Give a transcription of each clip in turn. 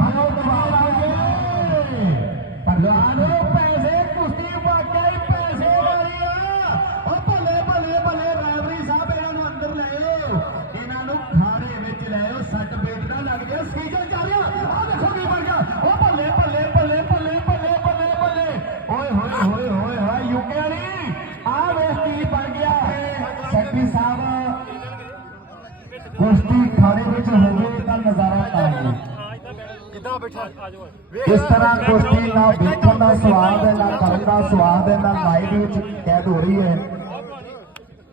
ਮਾਨੋ ਦਬਾ ਲਾਂਗੇ ਪਰ ਲਾਣੋ ਪੈਸੇ ਤੁਸੀਂ ਵਾਕਿਆ ਕਿੱਦਾਂ ਬੈਠਾ। ਇਸ ਤਰ੍ਹਾਂ ਕੁਸ਼ਤੀ ਨਾ ਵੇਖਣ ਦਾ ਸਵਾਦ ਹੈ ਨਾ ਕਰਨ ਦਾ ਸਵਾਦ ਹੈ ਨਾ ਲਾਈਵ ਵਿੱਚ ਕੈਦ ਹੋ ਰਹੀ ਹੈ।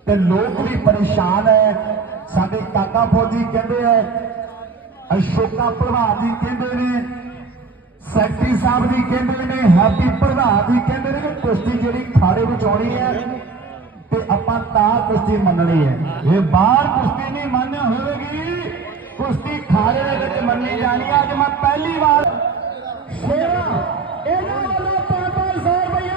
ਤੇ ਲੋਕ ਵੀ ਪਰੇਸ਼ਾਨ ਹੈ। ਸਾਡੇ ਕਾਕਾ ਫੌਜੀ ਕਹਿੰਦੇ ਹੈ ਅਸ਼ੋਕਾ ਪ੍ਰਭਾਤ ਜੀ ਕਹਿੰਦੇ ਨੇ ਸੈਕਟਰੀ ਸਾਹਿਬ ਜੀ ਕਹਿੰਦੇ ਨੇ ਹੈਪੀ ਪ੍ਰਭਾਤ ਜੀ ਕਹਿੰਦੇ ਨੇ ਕਿ ਕੁਸ਼ਤੀ ਜਿਹੜੀ ਖਾੜੇ ਵਿੱਚ ਆਉਣੀ ਹੈ ਤੇ ਆਪਾਂ ਤਾਂ ਕੁਸ਼ਤੀ ਮੰਨਣੀ ਹੈ। ਇਹ ਬਾਹਰ ਕੁਸ਼ਤੀ ਨਹੀਂ ਮੰਨ ਹੋਵੇਗੀ ਕੁਸ਼ਤੀ ਖਾੜੇ ਦੇ ਵਿੱਚ ਮੰਨੀ ਜਾਣੀ ਅੱਜ ਮੈਂ ਪਹਿਲੀ ਵਾਰ ਸ਼ੇਰਾ ਇਹਨਾਂ ਵੱਲੋਂ 500 ਰੁਪਇਆ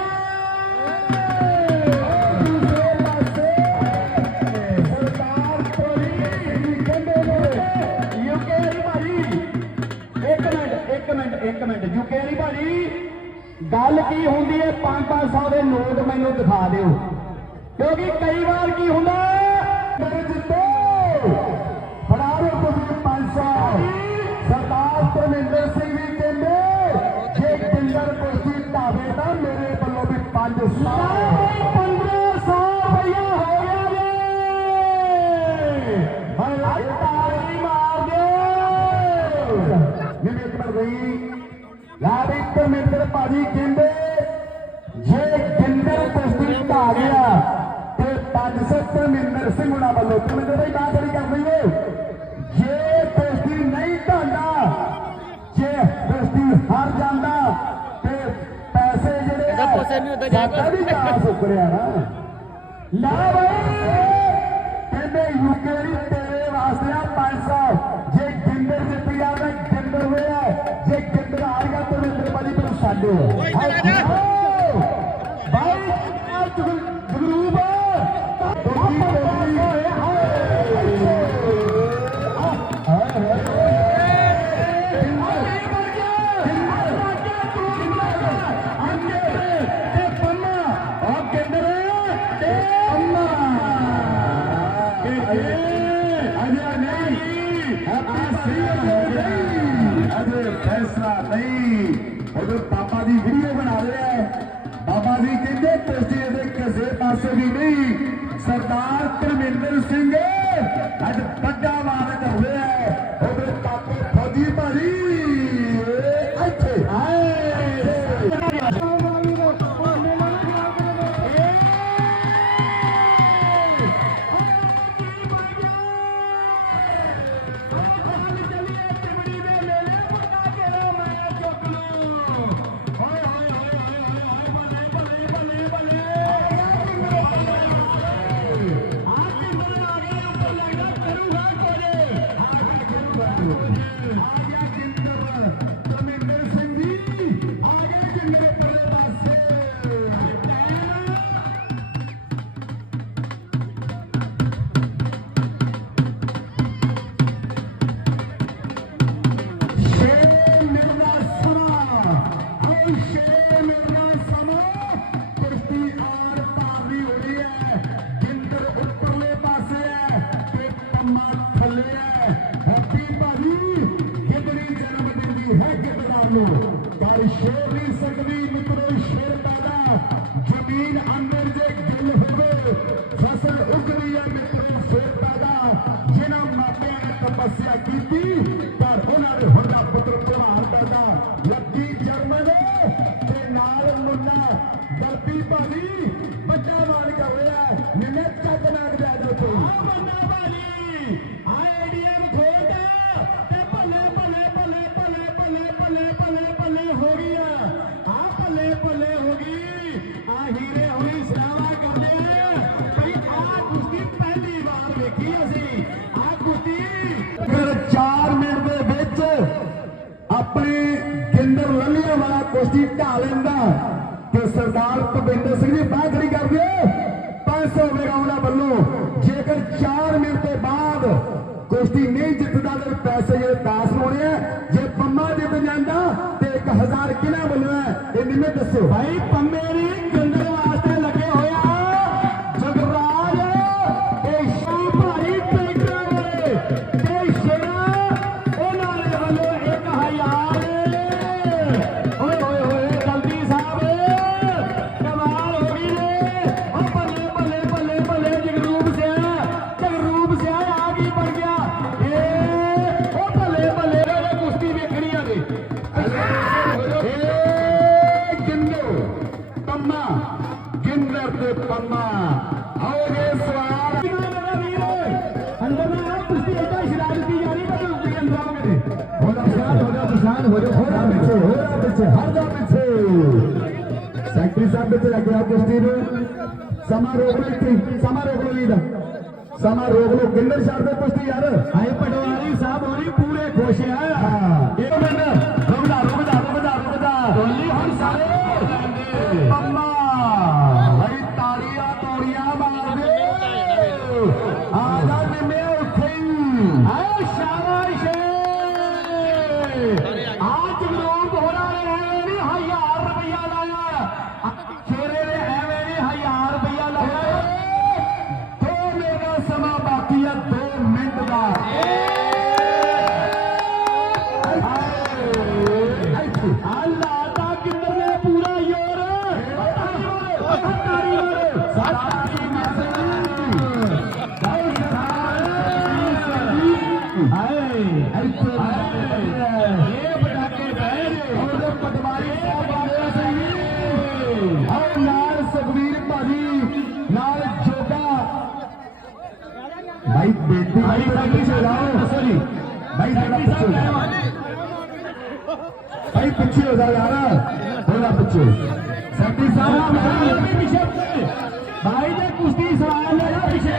ਮਿੰਟ, ਇੱਕ ਮਿੰਟ ਯੂਕੇ ਵਾਲੀ ਭਾਜੀ ਗੱਲ ਕੀ ਹੁੰਦੀ ਹੈ? 5-500 ਦੇ ਨੋਟ ਮੈਨੂੰ ਦਿਖਾ ਦਿਓ। ਕਿਉਂਕਿ ਕਈ ਵਾਰ ਕੀ ਹੁੰਦਾ? ਧਰਮਿੰਦਰ ਸਿੰਘ ਵੀ ਕਹਿੰਦੇ ਜੇ ਕਿੰਦਰ ਕੁਰਸੀ ਢਾਵੇ ਤਾਂ ਮੇਰੇ ਵੱਲੋਂ ਵੀ 500 1500 ਰੁਪਇਆ ਹੋ ਗਿਆ ਜੀ ਮੈਂ ਲਾਈ ਤਾੜੀ ਮਾਰ ਦਿਓ। ਜਿਵੇਂ ਇੱਕ ਵਾਰ ਗਈ ਲਾੜੀ ਧਰਮਿੰਦਰ ਭਾਜੀ ਕਹਿੰਦੇ ਜੇ ਗਿੰਦਰ ਕੁਸ਼ਤੀ ਢਾ ਗਿਆ ਤੇ 500 ਧਰਮਿੰਦਰ ਸਿੰਘ ਉਹਨਾਂ ਵੱਲੋਂ। ਧਰਮਿੰਦਰ ਭਾਈ ਬਾਤ ਕਰੀ ਕਰ ਰਹੀ ਹੈ ਸਾਡਾ ਵੀ ਤਾਂ ਸੁਕਰਿਆ ਨਾ। ਲਾ ਬਈ। ਕਹਿੰਦੇ ਯੂਕੇ ਦੀ ਤੇਰੇ ਵਾਸਤੇ ਆ 500 ਜੇ ਗਿੰਦਰ ਜਿੱਤ ਗਿਆ ਤਾਂ ਗਿੰਦਰ ਹੋਇਆ ਜੇ ਗਿੰਦਰ ਹਾਰ ਗਿਆ ਤਾਂ ਮਿੰਦਰ ਭਾਜੀ ਤੈਨੂੰ ਛੱਡੋ ਭਾਈ ਫੈਸਲਾ ਨਹੀਂ। ਉਧਰ ਬਾਬਾ ਜੀ ਵੀਡੀਓ ਬਣਾ ਰਿਹਾ ਹੈ ਬਾਬਾ ਜੀ ਕਹਿੰਦੇ ਤੁਸੀਂ ਇਹਦੇ ਕਿਸੇ ਪਾਸੇ ਵੀ ਨਹੀਂ। ਸਰਦਾਰ ਧਰਮਿੰਦਰ ਸਿੰਘ, ਅੱਜ ਜਨਮ ਹੈ ਗਿੱਦੜਾ ਨੂੰ ਪਰ ਸ਼ੇਰ ਨਹੀਂ ਸਕਦੀ ਮਿੱਤਰੋ ਸ਼ੇਰ ਪੈਦਾ। ਜ਼ਮੀਨ ਅੰਦਰ ਜੇ ਭੱਲੇ ਭੱਲੇ ਭੱਲੇ ਹੋ ਗਈ ਆ। ਆ ਭੱਲੇ ਭੱਲੇ ਹੋ ਗਈ। ਆ ਹੀਰੇ ਹੋਈ ਸਰਾਵਾ ਕਰਦੇ ਆ। ਭਈ ਆ ਕੁਸ਼ਤੀ ਪਹਿਲੀ ਵਾਰ ਵੇਖੀ ਅਸੀਂ। ਆ ਕੁਸ਼ਤੀ ਫਿਰ 4 ਮਿੰਟ ਦੇ ਵਿੱਚ ਆਪਣੇ ਗਿੰਦਰ ਲੱਲੀਆਂ ਵਾਲਾ ਕੁਸ਼ਤੀ ਢਾ ਲੈਂਦਾ ਤੇ ਸਰਦਾਰ ਭਵਿੰਦਰ ਸਿੰਘ ਜੀ ਬਾਹ ਖੜੀ ਕਰ ਦਿਓ। 500 ਲਗਾਉਣਾ ਵੱਲੋਂ ਜੇਕਰ 4 ਮਿੰਟ ਦੇ ਬਾਅਦ ਕੁਸ਼ਤੀ ਨਹੀਂ ਜਿੱਤਦਾ ਤਾਂ ਪੈਸੇ ਜਿਹੜੇ 10 ਜਾਂਦਾ ਤੇ 1000 ਕਿਹਨਾਂ ਵੱਲੋਂ ਹੈ। ਇਹ ਮੈਨੂੰ ਦੱਸੋ। ਭਾਈ ਪੰਮੇ ਨੇ ਦੇ ਏ ਗਿੰਦੋ ਪੰਮਾ ਗਿੰਦਰ ਤੇ ਪੰਮਾ। ਆਓ ਇਹ ਸਵਾਲ। ਅੰਦਰ ਨਾ ਆ ਕੁਸ਼ਤੀ ਏਦਾਂ ਸ਼ਰਾਰਤੀ ਜਾਰੀ ਤਾਂ ਤੁਸੀਂ ਅੰਦਰ ਆਓਗੇ ਹੋ ਜਾ ਸ਼ਾਨ ਹੋ ਜਾ ਦੁਸ਼ਾਨ ਹੋ ਜਾ ਹੋ ਜਾ ਪਿੱਛੇ ਹੋ ਜਾ ਪਿੱਛੇ ਜਾ ਪਿੱਛੇ। ਸੈਕਟਰੀ ਸਾਹਿਬ ਵਿੱਚ ਲੱਗ ਗਿਆ ਕੁਸ਼ਤੀ ਨੂੰ। ਸਮਾਂ ਰੋਕ ਲਓ ਇੱਥੇ ਸਮਾਂ ਰੋਕ ਲਓ ਲੀਦਾ ਸਮਾਂ ਰੋਕ ਲਓ ਗਿੰਦਰ ਛੱਡ ਦੇ ਕੁਸ਼ਤੀ ਯਾਰ। ਹਾਏ ਪਟਵਾਰੀ ਸਾਹਿਬ ਹੋਣੀ ਪੂਰੇ ਖੁਸ਼ ਆ। ਹਾਂ। ਇੱਕ 아! ਭਾਈ ਪਿੱਛੇ ਹੋ ਜਾ ਯਾਰ। ਪਿੱਛੇ। ਕੁਸ਼ਤੀ ਸਵਾਲ ਲੈ ਜਾ ਪਿੱਛੇ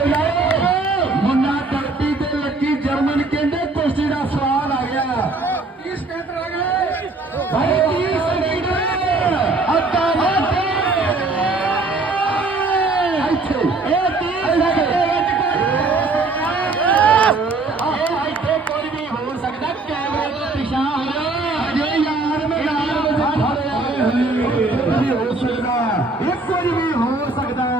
ਮੁੰਡਾ ਧਰਤੀ ਤੇ ਲੱਗੀ ਜਰਮਨ ਕਹਿੰਦੇ ਕੁਸ਼ਤੀ ਦਾ ਸਵਾਲ ਆ ਗਿਆ। 30 ਹੀ ਇਹ ਹੋ ਸਕਦਾ ਇੱਕ ਵਾਰੀ ਵੀ ਹੋ ਸਕਦਾ।